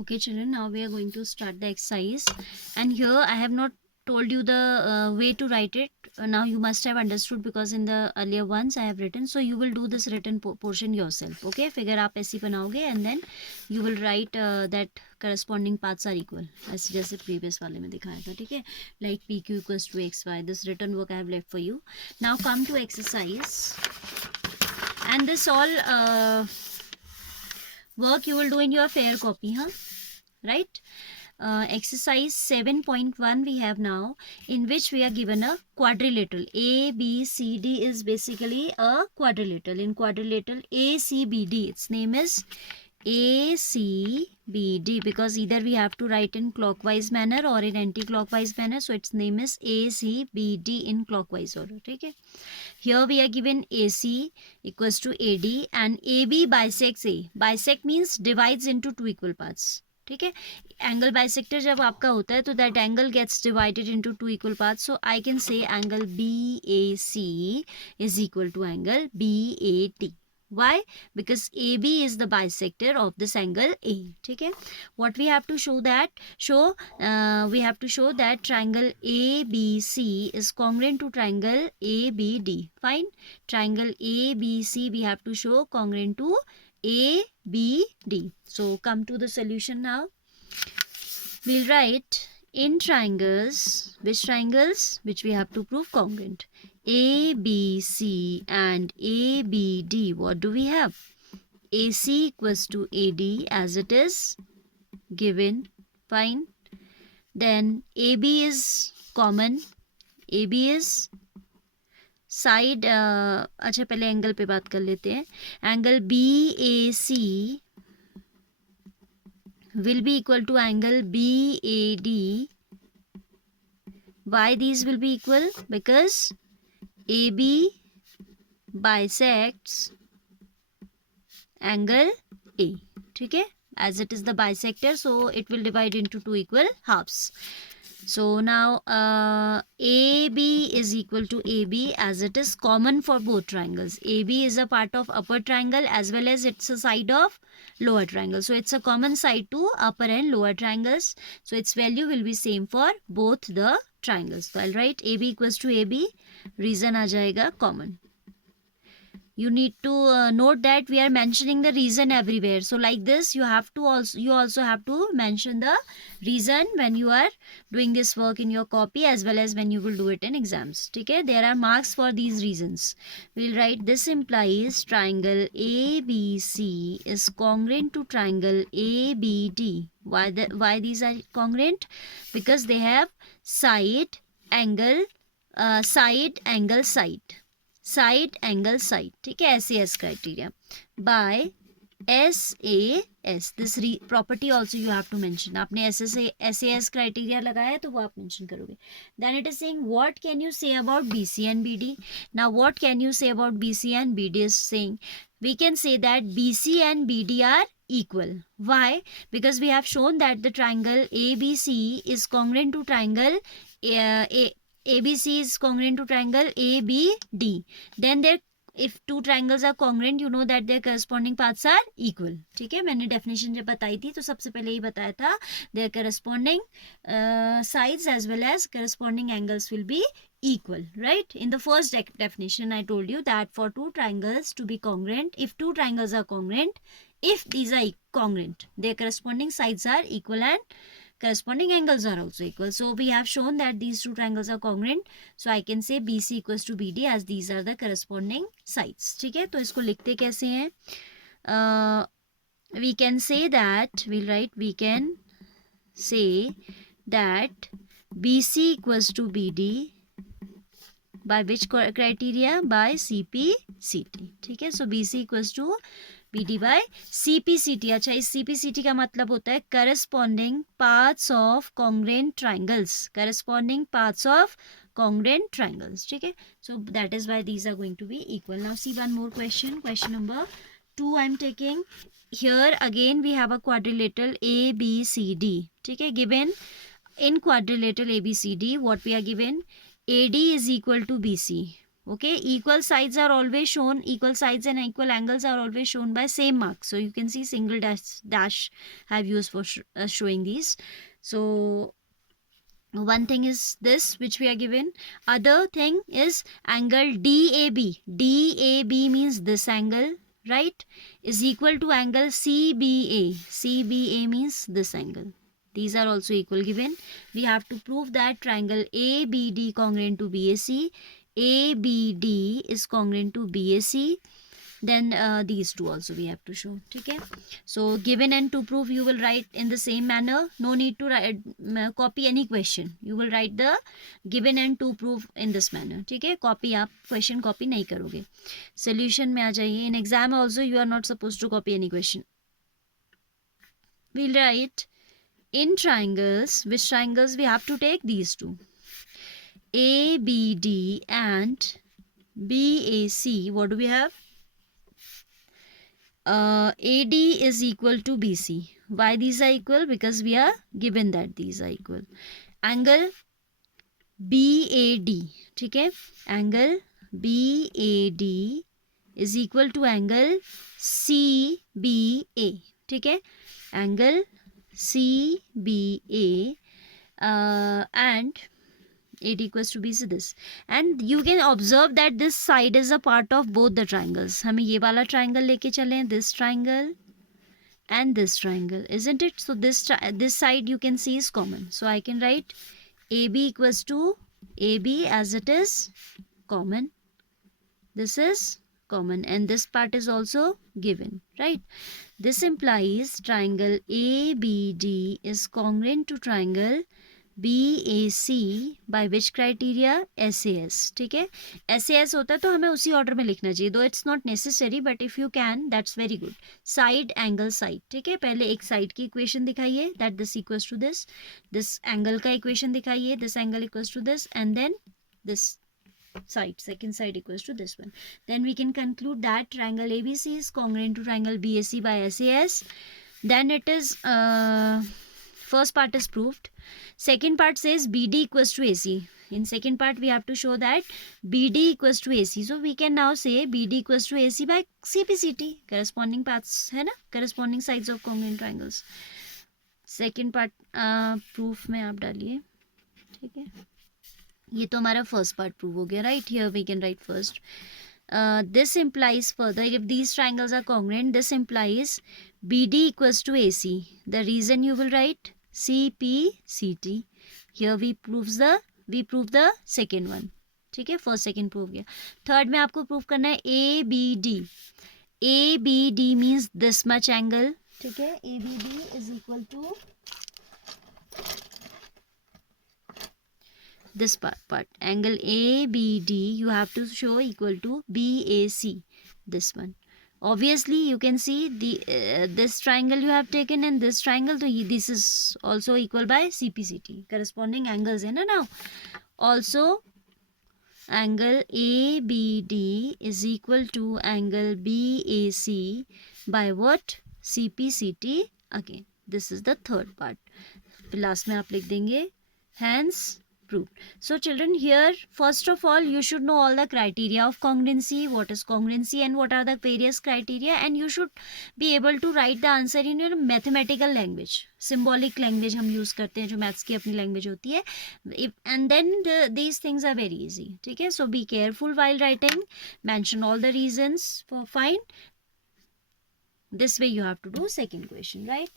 Okay children, now we are going to start the exercise, and here I have not told you the way to write it. Now you must have understood because in the earlier ones I have written, so you will do this written portion yourself. Okay, figure आप ऐसी बनाओगे and then you will write that corresponding paths are equal ऐसे जैसे previous वाले में दिखाया था. ठीक है, like PQ equals to XY. This written work I have left for you. Now come to exercise, and this all work you will do in your fair copy, huh? Right? Exercise 7.1 we have now, in which we are given a quadrilateral. A, B, C, D is basically a quadrilateral. In quadrilateral A, C, B, D, its name is A, C, B, D, because either we have to write in clockwise manner or in anti-clockwise manner. So its name is A, C, B, D in clockwise order. Okay. Here we are given AC equals to AD and AB bisects A. Bisect means divides into two equal parts. ठीक है, angle bisector जब आपका होता है तो that angle gets divided into two equal parts. So I can say angle BAC is equal to angle BAT. Why? Because AB is the bisector of this angle A. ठीक है, what we have to show that we have to show that triangle ABC is congruent to triangle ABD. Fine, triangle ABC we have to show congruent to ABD. So come to the solution now. We'll write in triangles, which triangles which we have to prove congruent. ABC and ABD. What do we have? AC equals to AD as it is given. Fine. Then AB is common. AB is side. अच्छा पहले angle पे बात कर लेते हैं. Angle BAC will be equal to angle BAD. Why these will be equal? Because AB bisects angle A. ठीक है, as it is the bisector, so it will divide into two equal halves. So now AB is equal to AB as it is common for both triangles. AB is a part of upper triangle as well as it's a side of lower triangle. So it's a common side to upper and lower triangles. So its value will be same for both the triangles. So I'll write AB equals to AB. Reason आ जाएगा common. You need to note that we are mentioning the reason everywhere. So like this you also have to mention the reason when you are doing this work in your copy as well as when you will do it in exams. Okay, there are marks for these reasons. We'll write this implies triangle ABC is congruent to triangle ABD. Why these are congruent? Because they have side angle side. Side angle side. ठीक है, SAS criteria by SAS. This property also you have to mention. आपने SAS क्राइटेरिया लगाया है तो वो आप mention करोगे. Then it is saying what can you say about BC and BD. Now what can you say about BC and BD is saying we can say that BC and BD are equal. Why? Because we have shown that the triangle ABC is congruent to triangle ABC is congruent to triangle ABD. Then there, if two triangles are congruent, you know that their corresponding paths are equal. ठीक है, मैंने definition जब बताई थी तो सबसे पहले ही बताया था their corresponding sides as well as corresponding angles will be equal, right? In the first definition I told you that for two triangles to be congruent, if two triangles are congruent, if these are congruent, their corresponding sides are equal and corresponding angles are also equal. So we have shown that these two triangles are congruent. So I can say BC equals to BD as these are the corresponding sides. ठीक है, तो इसको लिखते कैसे हैं? We can say that we can say that BC equals to BD by which criteria? By CP/CT. ठीक है, so BC equals to BD by CP/CT. अच्छा, इस CP/CT का मतलब होता है corresponding paths of congruent triangles. Corresponding paths of congruent triangles. ठीक है, so that is why these are going to be equal. Now see one more question. Question number 2 I am taking. Here again we have a quadrilateral ABCD. ठीक है, given in quadrilateral ABCD what we are given? AD is equal to BC. Okay, equal sides are always shown, equal sides and equal angles are always shown by same mark. So you can see single dash have used for showing these. So one thing is this which we are given. Other thing is angle DAB. DAB means this angle, right, is equal to angle CBA. CBA means this angle. These are also equal given. We have to prove that triangle ABD congruent to BAC. ABD is congruent to BAC. Then these two also we have to show. Okay, so given and to prove you will write in the same manner. No need to write copy any question. You will write the given and to prove in this manner. Okay, copy आप question copy नहीं करोगे. Solution में आ जाइए. In exam also you are not supposed to copy any question. We'll write in triangles. Which triangles we have to take? These two, ABD and BAC. What do we have? AD is equal to BC. Why these are equal? Because we are given that these are equal. Angle BAD, ठीक है, angle BAD is equal to angle CBA, ठीक है, angle CBA and AD equals to BC this. And you can observe that this side is a part of both the triangles. हमें ये वाला triangle लेके चले हैं, this triangle and this triangle, isn't it? So this side you can see is common. So I can write AB equals to AB as it is common. This is common and this part is also given, right? This implies triangle ABD is congruent to triangle BAC by which criteria? SAS. ठीक है, SAS होता है तो हमें उसी order में लिखना चाहिए. Though it's not necessary but if you can that's very good. Side angle side, ठीक है, पहले एक साइड की इक्वेशन दिखाइए that this equals to this. This angle का इक्वेशन दिखाइए, this angle equals to this and then this side, second side equals to this one. Then we can conclude that triangle ABC is congruent to triangle BAC by SAS. Then it is first part is proved. Second part says BD equals to AC. In second part we have to show that BD equals to AC. So we can now say BD equals to AC by CPCT. Corresponding paths है ना, corresponding sides of congruent triangles. Second part proof में आप डालिए, ठीक है. ये तो हमारा फर्स्ट पार्ट प्रूव हो गया, right. Here we can write first this implies further if these triangles are congruent, this implies BD equals to AC. The reason you will write CPCT. Here we prove the second one, ठीक है, first second prove किया. Third में आपको prove करना है ABD. ABD means this much angle, ठीक है. ABD is equal to this part angle ABD you have to show equal to BAC, this one. Obviously you can see the this triangle you have taken and this triangle, so this is also equal by CPCT. Corresponding angles hai na. Now also angle ABD is equal to angle BAC by what? CPCT again. This is the third part. Last में आप लिख देंगे hence proved. So children, here first of all you should know all the criteria of congruency, what is congruency and what are the various criteria, and you should be able to write the answer in your mathematical language. Symbolic language हम use करते हैं जो maths की अपनी language होती है. And then these things are very easy, ठीक है. So be careful while writing, mention all the reasons for find. This way you have to do second question, right?